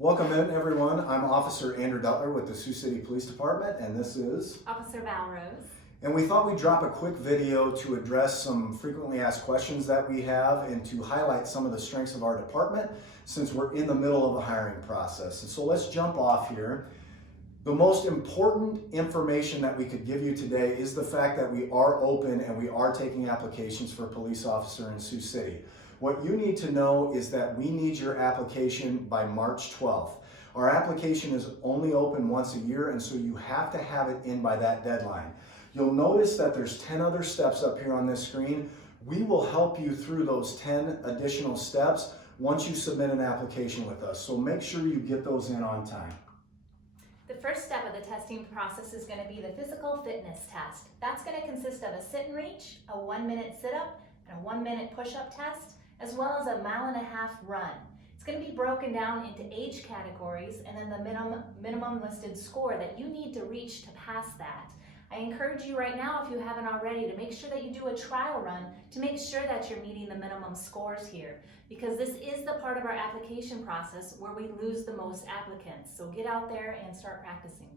Welcome in, everyone. I'm Officer Andrew Dutler with the Sioux City Police Department, and this is Officer Val Rose. And we thought we'd drop a quick video to address some frequently asked questions that we have and to highlight some of the strengths of our department since we're in the middle of a hiring process. And so let's jump off here. The most important information that we could give you today is the fact that we are open and we are taking applications for a police officer in Sioux City. What you need to know is that we need your application by March 12th. Our application is only open once a year, and so you have to have it in by that deadline. You'll notice that there's 10 other steps up here on this screen. We will help you through those 10 additional steps once you submit an application with us. So make sure you get those in on time. The first step of the testing process is going to be the physical fitness test. That's going to consist of a sit and reach, a 1-minute sit-up, and a 1-minute push-up test, as well as a 1.5-mile run. It's going to be broken down into age categories and then the minimum listed score that you need to reach to pass that. I encourage you right now, if you haven't already, to make sure that you do a trial run to make sure that you're meeting the minimum scores here, because this is the part of our application process where we lose the most applicants. So get out there and start practicing.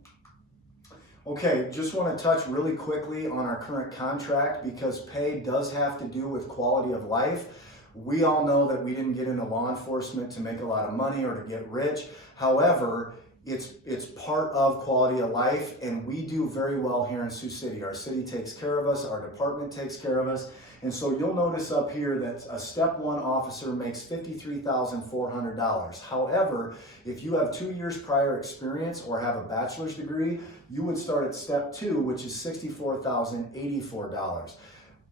Okay, just want to touch really quickly on our current contract because pay does have to do with quality of life. We all know that we didn't get into law enforcement to make a lot of money or to get rich. However, it's part of quality of life, and we do very well here in Sioux City. Our city takes care of us, our department takes care of us, and so you'll notice up here that a Step 1 officer makes $53,400. However, if you have 2 years prior experience or have a bachelor's degree, you would start at Step 2, which is $64,084.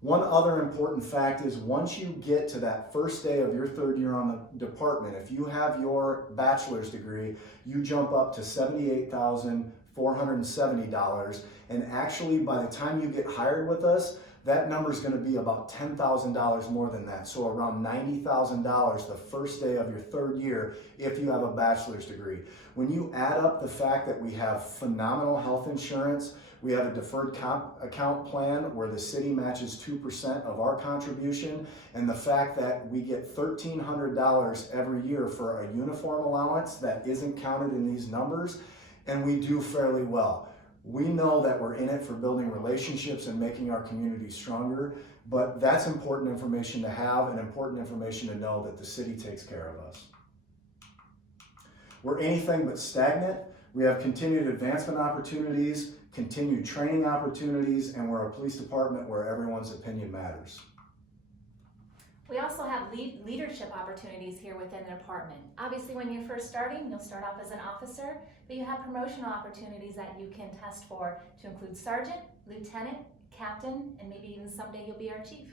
One other important fact is once you get to that first day of your third year on the department, if you have your bachelor's degree, you jump up to $78,470. And actually, by the time you get hired with us, that number is going to be about $10,000 more than that. So around $90,000 the first day of your third year if you have a bachelor's degree. When you add up the fact that we have phenomenal health insurance, we have a deferred account plan where the city matches 2% of our contribution, and the fact that we get $1,300 every year for a uniform allowance that isn't counted in these numbers, and we do fairly well. We know that we're in it for building relationships and making our community stronger, but that's important information to have and important information to know that the city takes care of us. We're anything but stagnant. We have continued advancement opportunities, continued training opportunities, and we're a police department where everyone's opinion matters. We also have leadership opportunities here within the department. Obviously, when you're first starting, you'll start off as an officer, but you have promotional opportunities that you can test for to include sergeant, lieutenant, captain, and maybe even someday you'll be our chief.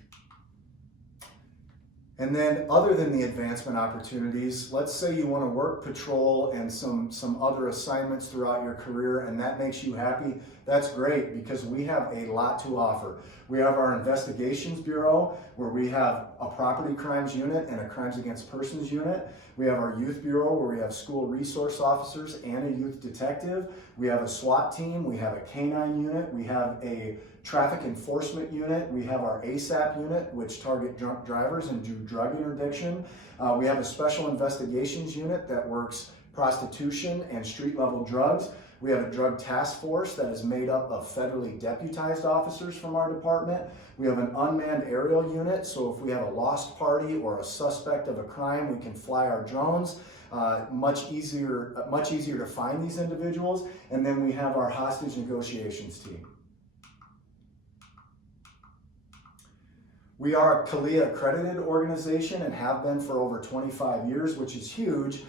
And then other than the advancement opportunities, let's say you want to work patrol and some other assignments throughout your career and that makes you happy. That's great because we have a lot to offer. We have our investigations bureau where we have a property crimes unit and a crimes against persons unit. We have our youth bureau where we have school resource officers and a youth detective. We have a SWAT team. We have a canine unit. We have a traffic enforcement unit. We have our ASAP unit, which target drunk drivers and do drug interdiction. We have a special investigations unit that works prostitution and street level drugs. We have a drug task force that is made up of federally deputized officers from our department. We have an unmanned aerial unit, so if we have a lost party or a suspect of a crime, we can fly our drones. Much easier to find these individuals. And then we have our hostage negotiations team. We are a CALEA accredited organization and have been for over 25 years, which is huge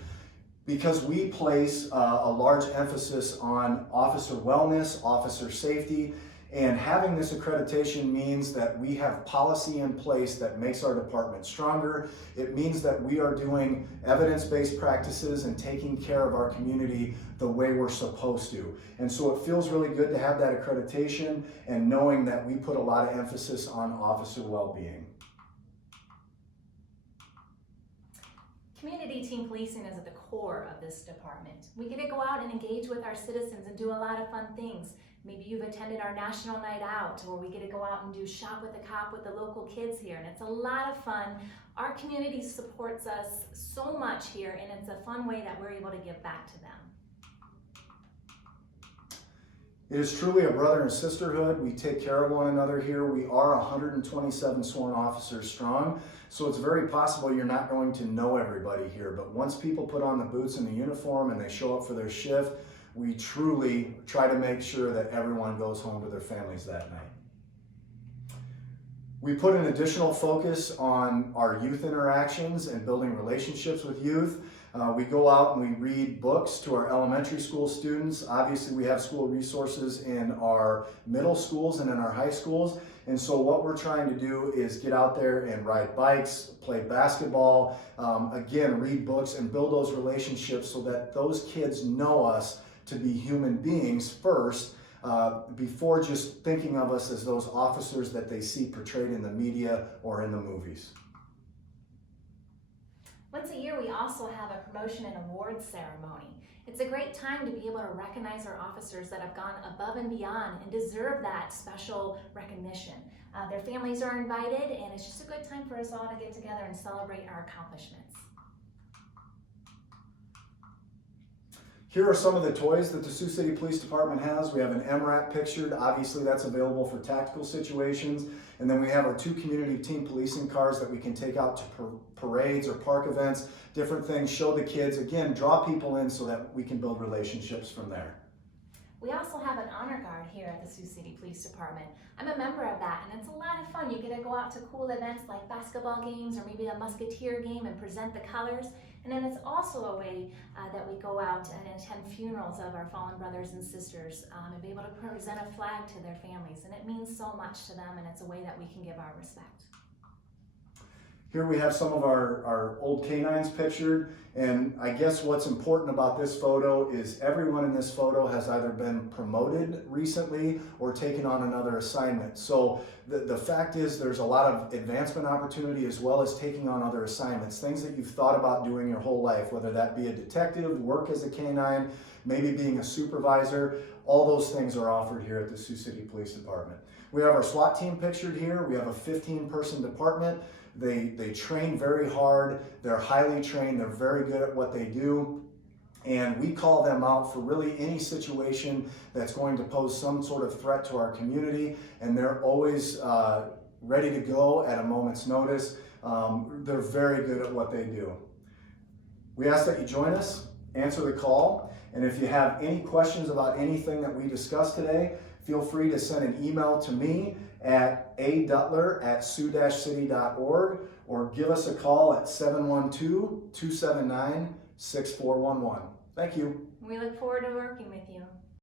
because we place a large emphasis on officer wellness, officer safety, and having this accreditation means that we have policy in place that makes our department stronger. It means that we are doing evidence-based practices and taking care of our community the way we're supposed to. And so it feels really good to have that accreditation and knowing that we put a lot of emphasis on officer well-being. Community team policing is at the core of this department. We get to go out and engage with our citizens and do a lot of fun things. Maybe you've attended our national night out, or we get to go out and do shop with a cop with the local kids here, and it's a lot of fun. Our community supports us so much here, and it's a fun way that we're able to give back to them. It is truly a brother and sisterhood. We take care of one another here. We are 127 sworn officers strong, so it's very possible you're not going to know everybody here. But once people put on the boots and the uniform and they show up for their shift, we truly try to make sure that everyone goes home to their families that night. We put an additional focus on our youth interactions and building relationships with youth. We go out and we read books to our elementary school students. Obviously, we have school resources in our middle schools and in our high schools. And so what we're trying to do is get out there and ride bikes, play basketball, again, read books and build those relationships so that those kids know us to be human beings first, before just thinking of us as those officers that they see portrayed in the media or in the movies. Once a year, we also have a promotion and awards ceremony. It's a great time to be able to recognize our officers that have gone above and beyond and deserve that special recognition. Their families are invited, and it's just a good time for us all to get together and celebrate our accomplishments. Here are some of the toys that the Sioux City Police Department has. We have an MRAP pictured. Obviously, that's available for tactical situations. And then we have our 2 community team policing cars that we can take out to parades or park events, different things, show the kids, again, draw people in so that we can build relationships from there. We also have an honor guard here at the Sioux City Police Department. I'm a member of that, and it's a lot of fun. You get to go out to cool events like basketball games or maybe a musketeer game and present the colors. And then it's also a way that we go out and attend funerals of our fallen brothers and sisters and be able to present a flag to their families. And it means so much to them, and it's a way that we can give our respect. Here we have some of our old canines pictured, and I guess what's important about this photo is everyone in this photo has either been promoted recently or taken on another assignment. So the fact is there's a lot of advancement opportunity as well as taking on other assignments, things that you've thought about doing your whole life, whether that be a detective, work as a canine, maybe being a supervisor. All those things are offered here at the Sioux City Police Department. We have our SWAT team pictured here. We have a 15-person department. They train very hard, they're highly trained, they're very good at what they do, and we call them out for really any situation that's going to pose some sort of threat to our community, and they're always ready to go at a moment's notice. They're very good at what they do. We ask that you join us, answer the call, and if you have any questions about anything that we discussed today, feel free to send an email to me at a.duttler@sioux-city.org or give us a call at 712-279-6411. Thank you. We look forward to working with you.